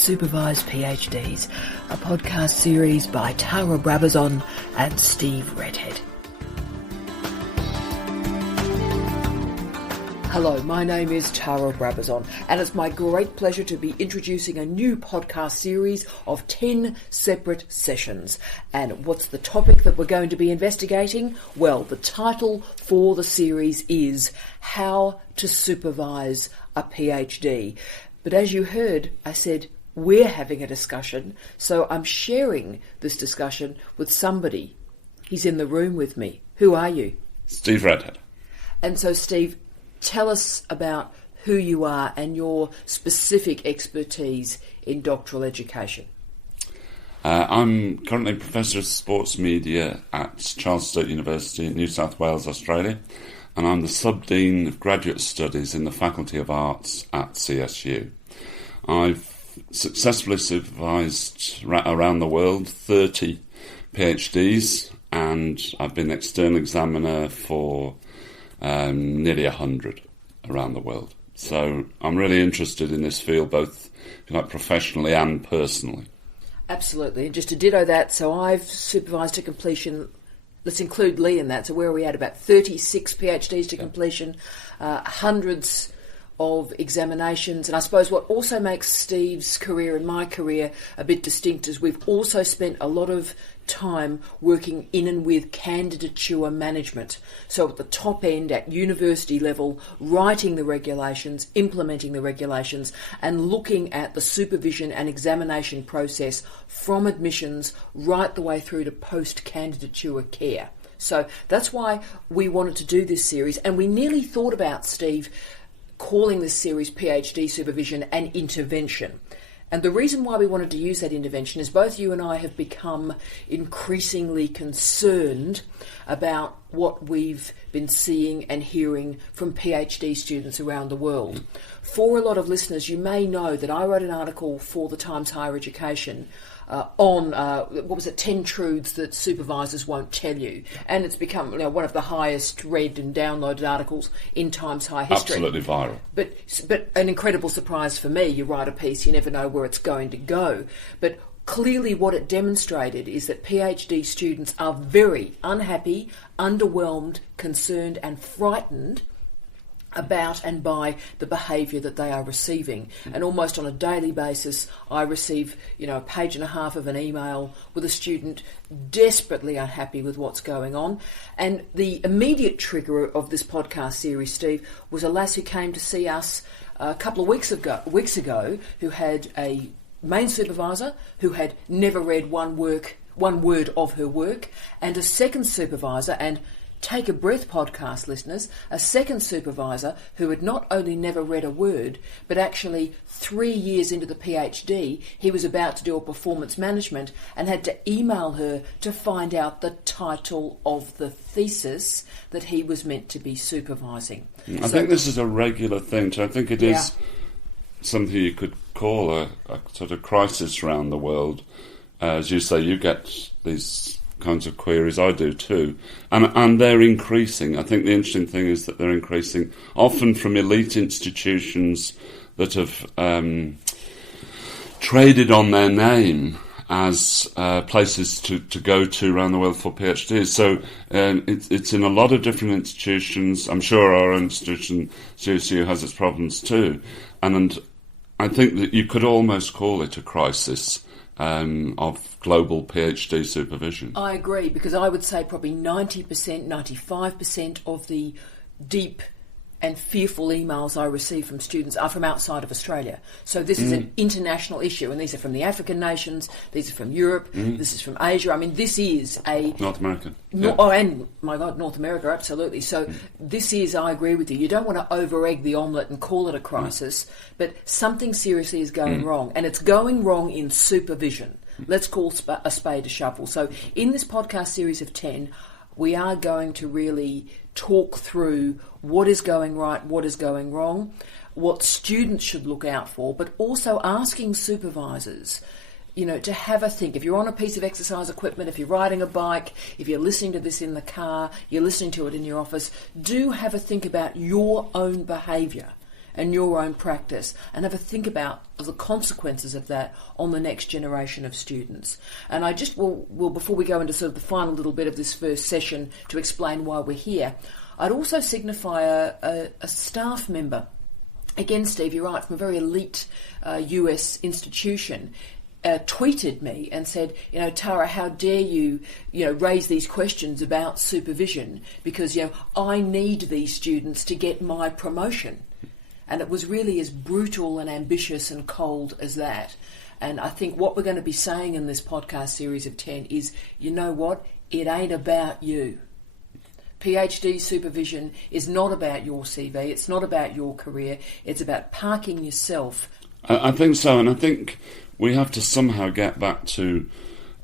Supervise PhDs, a podcast series by Tara Brabazon and Steve Redhead. Hello, my name is Tara Brabazon, and it's my great pleasure to be introducing a new podcast series of 10 separate sessions. And what's the topic that we're going to be investigating? Well, the title for the series is How to Supervise a PhD. But as you heard, I said we're having a discussion, so I'm sharing this discussion with somebody. He's in the room with me. Who are you? Steve Redhead. And so, Steve, tell us about who you are and your specific expertise in doctoral education. I'm currently Professor of Sports Media at Charles Sturt University in New South Wales, Australia, and I'm the Sub-Dean of Graduate Studies in the Faculty of Arts at CSU. I've successfully supervised around the world 30 PhDs, and I've been external examiner for nearly 100 around the world. So I'm really interested in this field, both professionally and personally. Absolutely. And just to ditto that, so I've supervised to completion, let's include Lee in that, so where are we at? About 36 PhDs to completion, hundreds of examinations. And I suppose what also makes Steve's career and my career a bit distinct is we've also spent a lot of time working in and with candidature management. So at the top end, at university level, writing the regulations, implementing the regulations, and looking at the supervision and examination process from admissions right the way through to post-candidature care. So that's why we wanted to do this series, and we nearly thought about, Steve, calling this series PhD Supervision and Intervention. And the reason why we wanted to use that intervention is both you and I have become increasingly concerned about what we've been seeing and hearing from PhD students around the world. For a lot of listeners, you may know that I wrote an article for the Times Higher Education on 10 truths that supervisors won't tell you, and it's become one of the highest read and downloaded articles in Times High history. Absolutely viral. But an incredible surprise for me. You write a piece, you never know where it's going to go. But clearly what it demonstrated is that PhD students are very unhappy, underwhelmed, concerned and frightened about and by the behaviour that they are receiving. And almost on a daily basis, I receive, a page and a half of an email with a student desperately unhappy with what's going on. And the immediate trigger of this podcast series, Steve, was a lass who came to see us a couple of weeks ago who had a main supervisor who had never read one word of her work, and a second supervisor, and take a breath, podcast listeners, a second supervisor who had not only never read a word, but actually 3 years into the PhD, he was about to do a performance management and had to email her to find out the title of the thesis that he was meant to be supervising. I think this is a regular thing. So I think it is something you could call a sort of crisis around the world. As you say, you get these kinds of queries. I do too, and they're increasing. I think the interesting thing is that they're increasing often from elite institutions that have traded on their name as places to go to around the world for PhDs. So it's in a lot of different institutions. I'm sure our own institution, CSU, has its problems too, and I think that you could almost call it a crisis of global PhD supervision. I agree, because I would say probably 90%, 95% of the deep and fearful emails I receive from students are from outside of Australia. So this is an international issue, and these are from the African nations, these are from Europe, this is from Asia. I mean, this is a... North America. And, my God, North America, absolutely. So this is, I agree with you, you don't want to over-egg the omelette and call it a crisis, but something seriously is going wrong, and it's going wrong in supervision. Let's call a spade a shovel. So in this podcast series of 10, we are going to really talk through what is going right, what is going wrong, what students should look out for, but also asking supervisors, to have a think. If you're on a piece of exercise equipment, if you're riding a bike, if you're listening to this in the car, you're listening to it in your office, do have a think about your own behaviour and your own practice, and have a think about the consequences of that on the next generation of students. And I just will before we go into sort of the final little bit of this first session to explain why we're here, I'd also signify a staff member. Again, Steve, you're right, from a very elite US institution, tweeted me and said, Tara, how dare you, raise these questions about supervision, because, I need these students to get my promotion. And it was really as brutal and ambitious and cold as that. And I think what we're going to be saying in this podcast series of 10 is, you know what? It ain't about you. PhD supervision is not about your CV. It's not about your career. It's about parking yourself. I think so. And I think we have to somehow get back to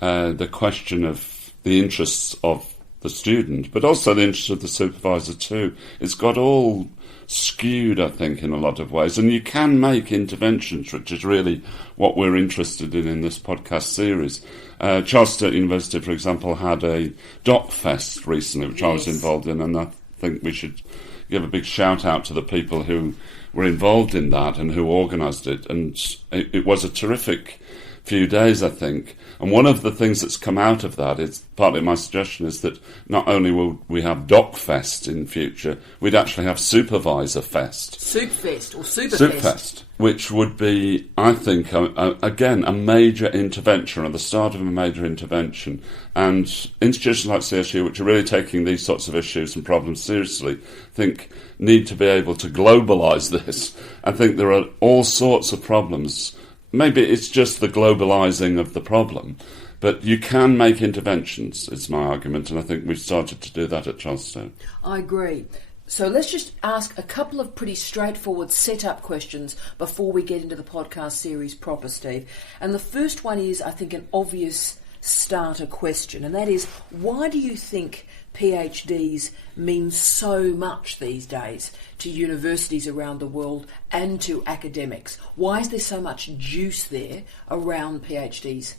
the question of the interests of the student, but also the interests of the supervisor too. It's got all skewed, I think, in a lot of ways. And you can make interventions, which is really what we're interested in this podcast series. Charles State University, for example, had a doc fest recently, which I was involved in, and I think we should give a big shout out to the people who were involved in that and who organised it. And it was a terrific few days, I think. And one of the things that's come out of that is, partly my suggestion is that not only will we have Doc Fest in future, we'd actually have Supervisor Fest. Soup Fest or Super Soup Fest, which would be, I think, again, a major intervention, or the start of a major intervention. And institutions like CSU, which are really taking these sorts of issues and problems seriously, I think need to be able to globalise this. I think there are all sorts of problems. Maybe it's just the globalising of the problem, but you can make interventions, is my argument, and I think we've started to do that at Charlestown. I agree. So let's just ask a couple of pretty straightforward setup questions before we get into the podcast series proper, Steve. And the first one is, I think, an obvious starter question, and that is, why do you think PhDs mean so much these days to universities around the world and to academics? Why is there so much juice there around PhDs?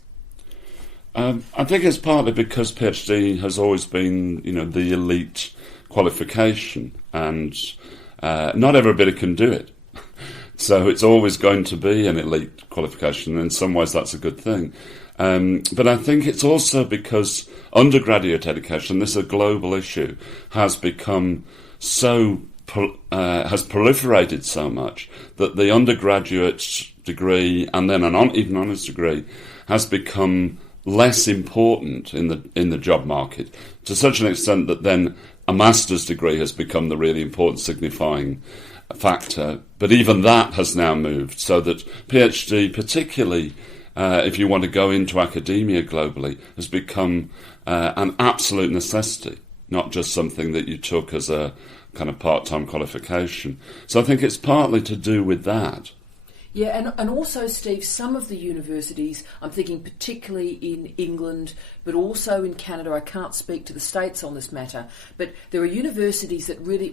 I think it's partly because PhD has always been, the elite qualification, and not everybody can do it. So it's always going to be an elite qualification, and in some ways that's a good thing. But I think it's also because undergraduate education, this is a global issue, has become so, has proliferated so much that the undergraduate degree and then even honours degree has become less important in the job market, to such an extent that then a master's degree has become the really important signifying factor. But even that has now moved, so that PhD, particularly if you want to go into academia globally, has become an absolute necessity, not just something that you took as a kind of part-time qualification. So I think it's partly to do with that. Yeah, and also, Steve, some of the universities, I'm thinking particularly in England, but also in Canada, I can't speak to the States on this matter, but there are universities that really,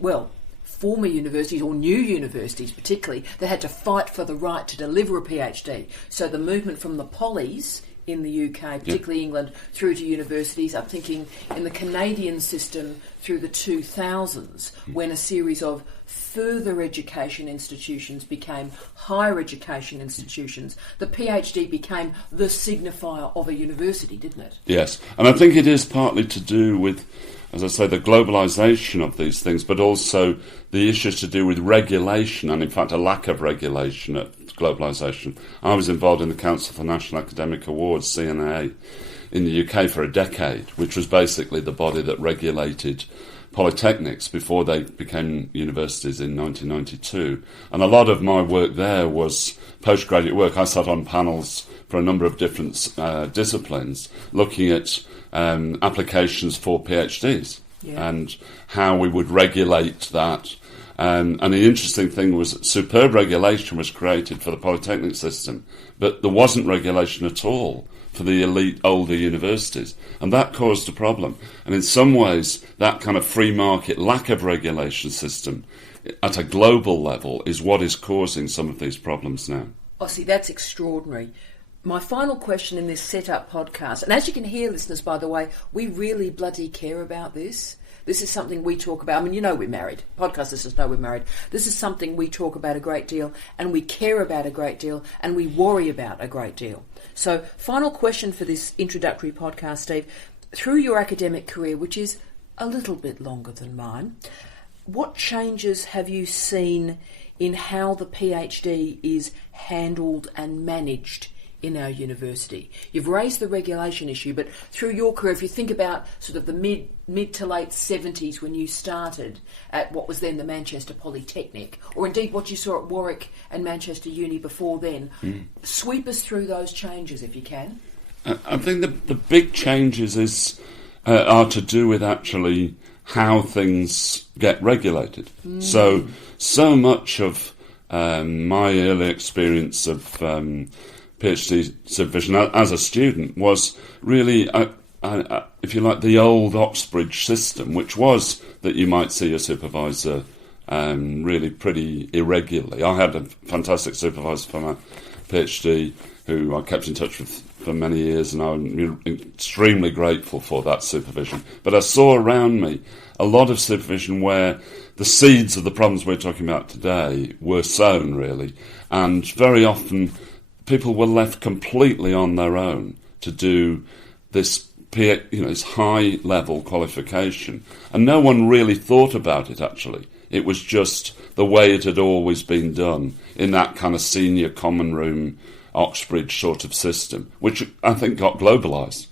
former universities or new universities particularly, that had to fight for the right to deliver a PhD. So the movement from the polys in the UK, particularly England, through to universities, I'm thinking in the Canadian system through the 2000s, when a series of further education institutions became higher education institutions, the PhD became the signifier of a university, didn't it? Yes, and I think it is partly to do with, as I say, the globalisation of these things, but also the issues to do with regulation, and in fact a lack of regulation at globalisation. I was involved in the Council for National Academic Awards, CNA, in the UK for a decade, which was basically the body that regulated polytechnics before they became universities in 1992. And a lot of my work there was postgraduate work. I sat on panels for a number of different disciplines looking at applications for PhDs and how we would regulate that. And the interesting thing was that superb regulation was created for the polytechnic system, but there wasn't regulation at all for the elite older universities, and that caused a problem. And in some ways, that kind of free market lack of regulation system at a global level is what is causing some of these problems now. Oh, see, that's extraordinary. My final question in this setup podcast, and as you can hear, listeners, by the way, we really bloody care about this. This is something we talk about. I mean, we're married. Podcast listeners know we're married. This is something we talk about a great deal, and we care about a great deal, and we worry about a great deal. So, final question for this introductory podcast, Steve. Through your academic career, which is a little bit longer than mine, what changes have you seen in how the PhD is handled and managed in our university? You've raised the regulation issue, but through your career, if you think about sort of the mid to late 70s when you started at what was then the Manchester Polytechnic, or indeed what you saw at Warwick and Manchester Uni before then, sweep us through those changes if you can. I think the big changes are to do with actually how things get regulated. So much of my early experience of PhD supervision as a student was really, if you like, the old Oxbridge system, which was that you might see a supervisor really pretty irregularly. I had a fantastic supervisor for my PhD who I kept in touch with for many years, and I'm extremely grateful for that supervision. But I saw around me a lot of supervision where the seeds of the problems we're talking about today were sown, really, and very often people were left completely on their own to do this, this high-level qualification, and no one really thought about it, actually. It was just the way it had always been done in that kind of senior common room Oxbridge sort of system, which I think got globalised.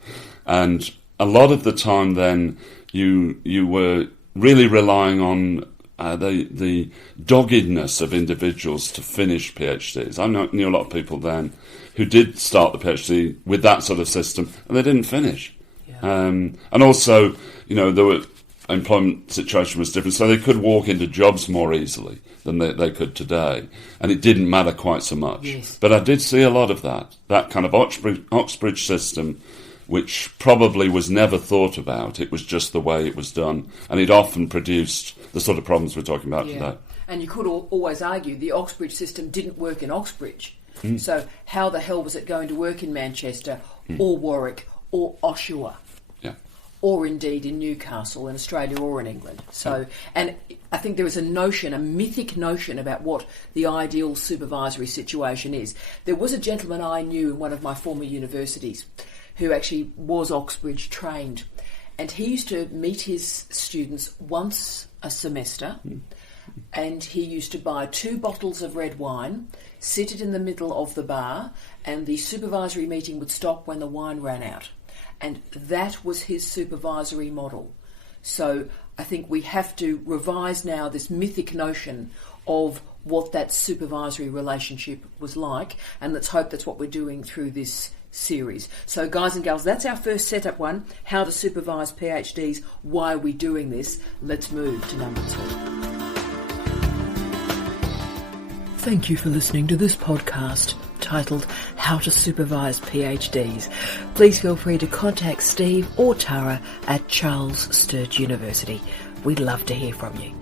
And a lot of the time then you were really relying on the doggedness of individuals to finish PhDs. I knew a lot of people then who did start the PhD with that sort of system, and they didn't finish. Yeah. And also, the employment situation was different, so they could walk into jobs more easily than they could today, and it didn't matter quite so much. Yes. But I did see a lot of that kind of Oxbridge system, which probably was never thought about. It was just the way it was done, and it often produced the sort of problems we're talking about today. And you could always argue the Oxbridge system didn't work in Oxbridge. So how the hell was it going to work in Manchester or Warwick or Oshawa? Or indeed in Newcastle in Australia or in England. So, and I think there is a mythic notion about what the ideal supervisory situation is. There was a gentleman I knew in one of my former universities who actually was Oxbridge trained, and he used to meet his students once a semester, and he used to buy 2 bottles of red wine, sit it in the middle of the bar, and the supervisory meeting would stop when the wine ran out. And that was his supervisory model. So I think we have to revise now this mythic notion of what that supervisory relationship was like, and let's hope that's what we're doing through this series. So guys and gals, that's our first setup one, how to supervise PhDs, why are we doing this? Let's move to number 2. Thank you for listening to this podcast titled How to Supervise PhDs. Please feel free to contact Steve or Tara at Charles Sturt University. We'd love to hear from you.